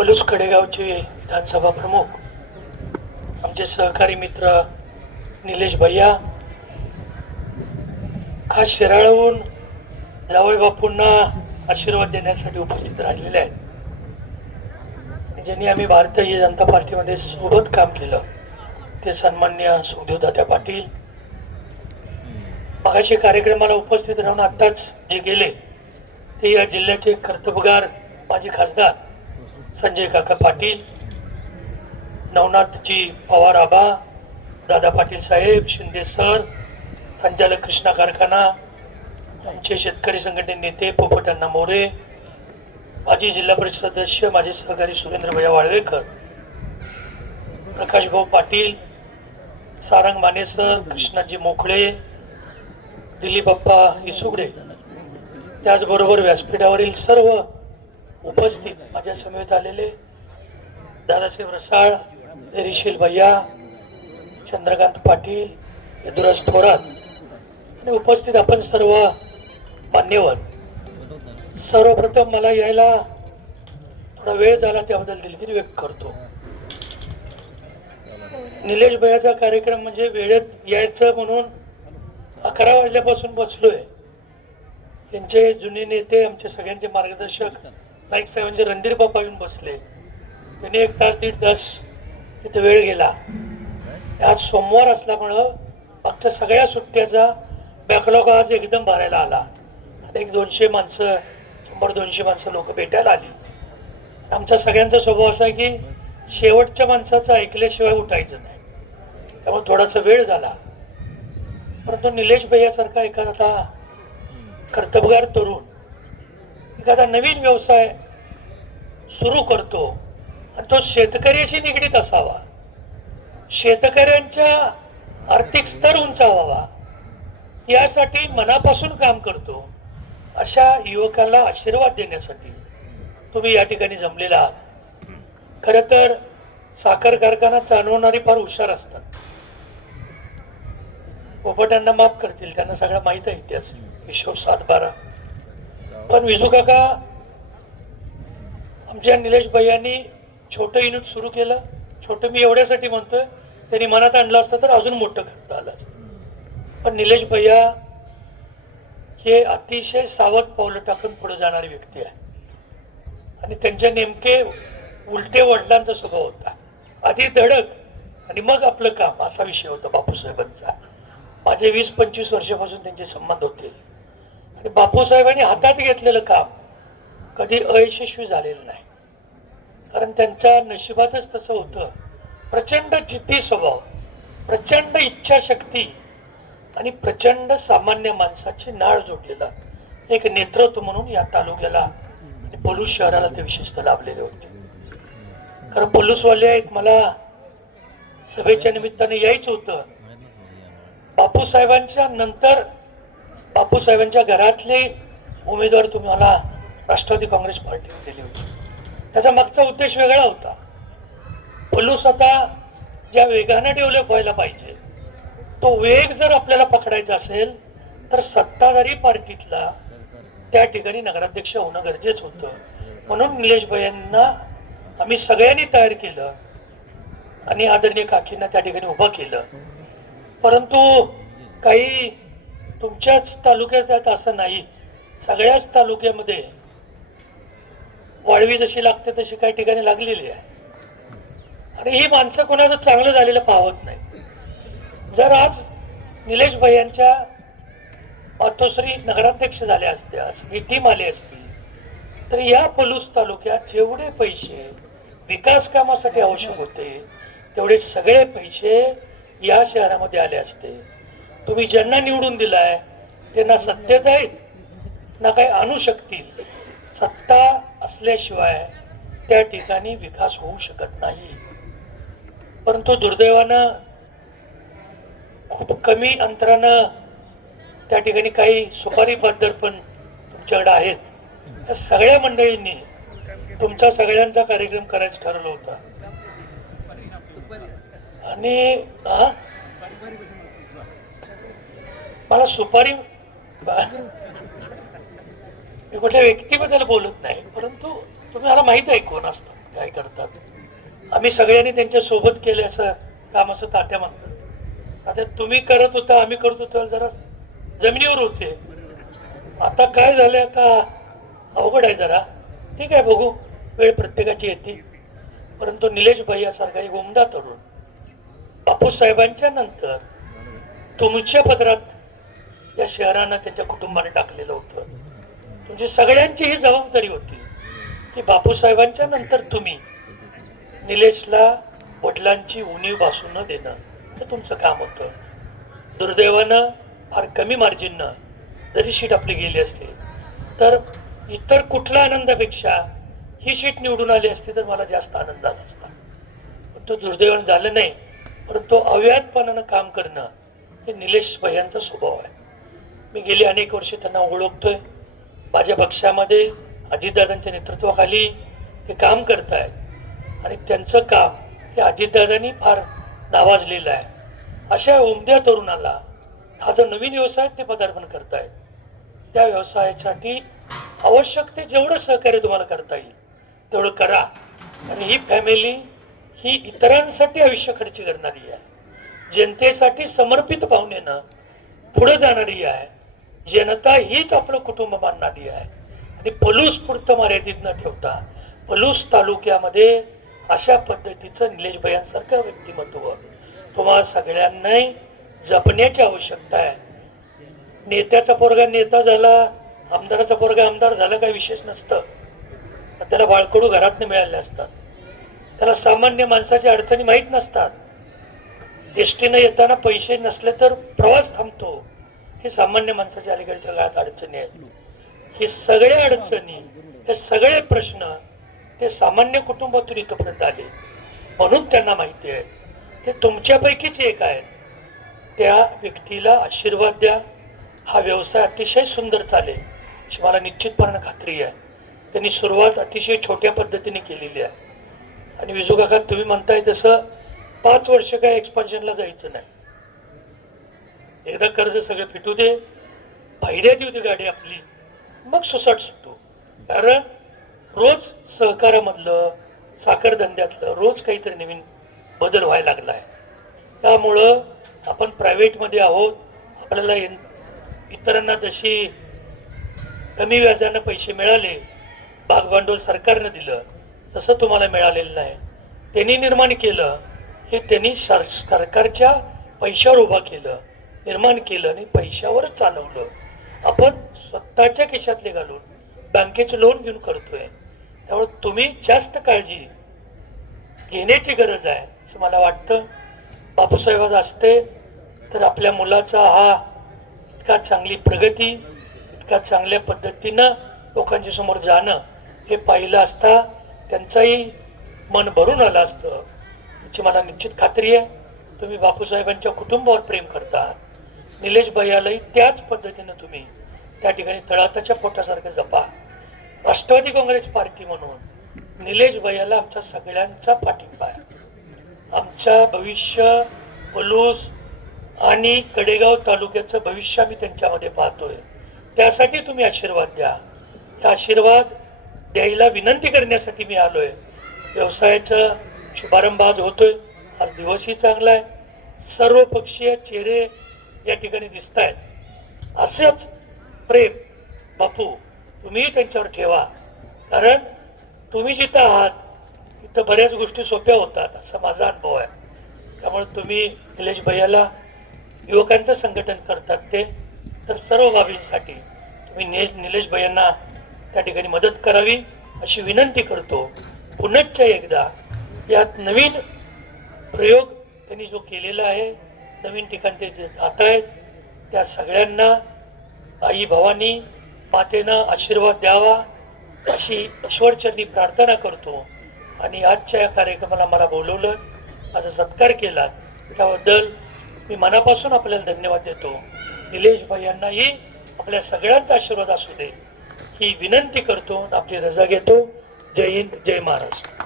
पलूस कडेगावचे विधानसभा प्रमुख आमचे सहकारी मित्र निलेश भैया खास शिराळहून जावई बापूंना आशीर्वाद देण्यासाठी उपस्थित राहिलेले आहेत. ज्यांनी आम्ही भारतीय जनता पार्टीमध्ये सोबत काम केलं ते सन्माननीय सुखदेवदादा पाटील. मगाशी कार्यक्रमाला उपस्थित राहून आत्ताच जे गेले ते या जिल्ह्याचे कर्तबगार माजी खासदार संजय काका पाटील, नवनाथजी पवार आबा, दादा पाटील साहेब, शिंदे सर, संचालक कृष्णा कारखाना, आमचे शेतकरी संघटने नेते पोपटअण्णा मोरे, माजी जिल्हा परिषद सदस्य माझे सहकारी सुरेंद्र भैया वाळवेकर, प्रकाश भाऊ पाटील, सारंग मानेसर, कृष्णाजी मोखळे, दिलीप बाप्पा इसुगडे, त्याचबरोबर व्यासपीठावरील सर्व उपस्थित माझ्या समेत आलेले दादासाहेब रसाळ, धैर्यशील भैया, चंद्रकांत पाटील, यदुराज थोरात आणि उपस्थित आपण सर्व मान्यवर. सर्वप्रथम मला यायला थोडा वेळ झाला त्याबद्दल दिलगिरी व्यक्त करतो. निलेश भैयाचा कार्यक्रम म्हणजे वेळेत यायचं म्हणून 11 वाजल्यापासून बसलोय. त्यांचे जुने नेते आमचे सगळ्यांचे मार्गदर्शक नाईक साहेबांचे रणधीर बाप्पा येऊन बसले. त्यांनी 1 तास 1.5 तास तिथे वेळ गेला. आज सोमवार असल्यामुळं मागच्या सगळ्या सुट्ट्याचा बॅकलॉग आज एकदम भरायला आला. एक 200 माणसं 100-200 माणसं लोक भेटायला आली. आमच्या सगळ्यांचा स्वभाव असा आहे की शेवटच्या माणसाचं ऐकल्याशिवाय उठायचं नाही, त्यामुळे थोडासा वेळ झाला. परंतु निलेश भैयासारखा एखादा कर्तबगार तरुण एखादा नवीन व्यवसाय सुरू करतो आणि तो शेतकऱ्याशी निगडीत असावा, शेतकऱ्यांच्या आर्थिक स्तर उंचावावा यासाठी मनापासून काम करतो. अशा युवकांना आशीर्वाद देण्यासाठी तुम्ही या ठिकाणी जमलेला आहात. खरं तर साखर कारखाना चालवणारी फार हुशार असतात. पोपटांना माफ करतील, त्यांना सगळं माहित आहे इतिहास, विश्व 7-12. पण विजू काका आमच्या निलेश भैयांनी छोटं युनिट सुरू केलं. छोटं मी एवढ्यासाठी म्हणतोय, त्यांनी मनात आणलं असतं तर अजून मोठं करता आलं असतं. पण निलेश भैया हे अतिशय सावध पावलं टाकून पुढे जाणारी व्यक्ती आहे आणि त्यांच्या नेमके उलटे वडिलांचा स्वभाव होता. आधी धडक आणि मग आपलं काम असा विषय होता बापूसाहेबांचा. माझे 20-25 वर्षापासून त्यांचे संबंध होते आणि बापूसाहेबांनी हातात घेतलेलं काम कधी अयशस्वी झालेलं नाही, कारण त्यांच्या नशिबातच तसं होतं. प्रचंड जिद्दी स्वभाव, प्रचंड इच्छाशक्ती आणि प्रचंड सामान्य माणसाची नाळ जोडलेला एक नेतृत्व म्हणून या तालुक्याला आणि पलूस शहराला ते विशेषतः लाभलेले होते. कारण पलूसवाले एक मला सभेच्या निमित्ताने यायचं होतं. बापूसाहेबांच्या नंतर बापूसाहेबांच्या घरातले उमेदवार तुम्हाला राष्ट्रवादी काँग्रेस पार्टीने दिली होती. त्याचा मागचा उद्देश वेगळा होता. पलूस आता ज्या वेगाने डेव्हलप व्हायला पाहिजे तो वेग जर आपल्याला पकडायचा असेल तर सत्ताधारी पार्टीतला त्या ठिकाणी नगराध्यक्ष होणं गरजेचं होतं. म्हणून निलेश भैयांना आम्ही सगळ्यांनी तयार केलं आणि आदरणीय काकींना त्या ठिकाणी उभं केलं. परंतु काही तुमच्याच तालुक्यात असं नाही, सगळ्याच तालुक्यामध्ये वाळवी जशी लागते तशी काही ठिकाणी लागलेली आहे आणि ही माणसं कोणाचं चांगलं झालेलं पाहत नाही. जर आज निलेश भैयांच्या मातोश्री नगराध्यक्ष झाल्या असत्या, ही टीम आली असती, तर या पलूस तालुक्यात जेवढे पैसे विकास कामासाठी आवश्यक होते तेवढे सगळे पैसे या शहरामध्ये आले असते. तुम्ही ज्यांना निवडून दिलाय त्यांना सत्तेत आहेत ना काही आणू शकतील. सत्ता असल्याशिवाय त्या ठिकाणी विकास होऊ शकत नाही. परंतु दुर्दैवानं खूप कमी अंतरानं त्या ठिकाणी काही सुपारी बद्दल पण तुमच्याकडे आहेत. त्या सगळ्या मंडळींनी तुमचा सगळ्यांचा कार्यक्रम करायचं ठरवलं होतं आणि मला सुपारी मी कुठल्या व्यक्तीबद्दल बोलत नाही, परंतु तुम्हाला माहित आहे कोण असतं. काय करतात. आम्ही सगळ्यांनी त्यांच्या सोबत केल्याचं काम असं तात्या म्हणतात. आता तुम्ही करत होता, आम्ही करत होतो, जरा जमिनीवर होते. आता काय झालं, आता अवघड आहे जरा. ठीक आहे, बघू, वेळ प्रत्येकाची येते. परंतु निलेश भैयासारखा एक उमदा तरुण बापू साहेबांच्या नंतर तुमच्या पदरात या शहरानं त्यांच्या कुटुंबाने टाकलेलं होतं. तुमची सगळ्यांची ही जबाबदारी होती की बापूसाहेबांच्या नंतर तुम्ही निलेशला वडिलांची उणीव भासू न देणं हे तुमचं काम होतं. दुर्दैवानं फार कमी मार्जिननं जरी शीट आपली गेली असली तर इतर कुठल्या आनंदापेक्षा ही शीट निवडून आली असती तर मला जास्त आनंद झाला असता. पण तो दुर्दैवानं झालं नाही. परंतु अव्याहतपणानं काम करणं हे निलेश भैयांचा स्वभाव आहे. मी गेली अनेक वर्षे त्यांना ओळखतोय. माझ्या पक्षामध्ये अजितदादांच्या नेतृत्वाखाली ते काम करतायत आणि त्यांचं काम हे अजितदादांनी फार नावाजलेलं आहे. अशा उमद्या तरुणाला हा जो नवीन व्यवसाय ते पदार्पण करतायत, त्या व्यवसायासाठी आवश्यक ते जेवढं सहकार्य तुम्हाला करता येईल तेवढं करा. आणि ही फॅमिली ही इतरांसाठी आयुष्य खर्च करणारी आहे, जनतेसाठी समर्पित भावनेनं पुढे जाणारी आहे. जनता हीच आपलं कुटुंब मानणारी आहे. आणि पलूस पुरतं मर्यादित न ठेवता पलूस तालुक्यामध्ये अशा पद्धतीचं निलेश भैयांसारखं व्यक्तिमत्व तुम्हाला सगळ्यांना जपण्याची आवश्यकता आहे. नेत्याचा पोरगा नेता झाला, आमदाराचा पोरगा आमदार झाला, काही विशेष नसतं. त्याला बाळकडू घरातनं मिळाले असतात. त्याला सामान्य माणसाच्या अडचणी माहीत नसतात. एसटीनं येताना पैसे नसले तर प्रवास थांबतो. हे सामान्य माणसाच्या अलीकडच्या काळात अडचणी आहेत. हे सगळे अडचणी, हे सगळे प्रश्न ते सामान्य कुटुंबातून इथपर्यंत आले म्हणून त्यांना माहिती आहे. ते तुमच्यापैकीच एक आहेत. त्या व्यक्तीला आशीर्वाद द्या. हा व्यवसाय अतिशय सुंदर चालेल अशी मला निश्चितपणे खात्री आहे. त्यांनी सुरुवात अतिशय छोट्या पद्धतीने केलेली आहे. आणि विजू काका, तुम्ही म्हणताय तसं 5 वर्ष काय एक्सपान्शनला जायचं नाही. एकदा कर्ज सगळं फिटू दे, फायद्यात येऊ दे गाडी आपली, मग सुसाट सुटतो. कारण रोज सहकारामधलं, साखर धंद्यातलं रोज काहीतरी नवीन बदल व्हायला लागला आहे. त्यामुळं आपण प्रायव्हेटमध्ये आहोत. आपल्याला इतरांना जशी कमी व्याजानं पैसे मिळाले, भागभांडवल सरकारनं दिलं, तसं तुम्हाला मिळालेलं नाही. त्यांनी निर्माण केलं हे त्यांनी सरकारच्या पैशावर उभा केलं, निर्माण केलं आणि पैशावरच चालवलं. आपण स्वतःच्या खिशातले घालून बँकेचं लोन घेऊन करतोय. त्यामुळे तुम्ही जास्त काळजी घेण्याची गरज आहे असं मला वाटतं. बापूसाहेब असते तर आपल्या मुलाचा हा इतका चांगली प्रगती, इतका चांगल्या पद्धतीनं लोकांच्या समोर जाणं हे पाहिलं असता त्यांचंही मन भरून आलं असतं याची मला निश्चित खात्री आहे. तुम्ही बापूसाहेबांच्या कुटुंबावर प्रेम करता. निलेश भैयालाही त्याच पद्धतीनं तुम्ही त्या ठिकाणी तळाताच्या पोटासारखं जपा. राष्ट्रवादी काँग्रेस पार्टी म्हणून निलेश भैयाला आमच्या सगळ्यांचा पाठिंबा आहे. आमच्या भविष्य पलूस आणि कडेगाव तालुक्याचं भविष्य आम्ही त्यांच्यामध्ये पाहतोय. त्यासाठी तुम्ही आशीर्वाद द्या. त्या आशीर्वाद द्यायला विनंती करण्यासाठी मी आलोय. व्यवसायाचा शुभारंभ आज होतोय. आज दिवसही चांगला आहे. सर्व पक्षीय चेहरे या ठिकाणी दिसत आहेत. असंच प्रेम बापू तुम्ही त्यांच्यावर ठेवा. कारण तुम्ही जिथं आहात तिथं बऱ्याच गोष्टी सोप्या होतात असा माझा अनुभव आहे. त्यामुळे तुम्ही निलेश भैयाला युवकांचं संघटन करतात ते तर सर्व बाबींसाठी तुम्ही निलेश भैयांना त्या ठिकाणी मदत करावी अशी विनंती करतो. पुनश्च एकदा यात नवीन प्रयोग त्यांनी जो केलेला आहे, नवीन ठिकाणी ते जात आहेत, त्या सगळ्यांना आई भवानी मातेनं आशीर्वाद द्यावा अशी ईश्वरचरणी प्रार्थना करतो. आणि आजच्या या कार्यक्रमाला मला बोलवलं, माझा सत्कार केला त्याबद्दल मी मनापासून आपल्याला धन्यवाद देतो. निलेश भैयांनाही आपल्या सगळ्यांचा आशीर्वाद असू दे ही विनंती करतो. आपली रजा घेतो. जय हिंद, जय महाराष्ट्र.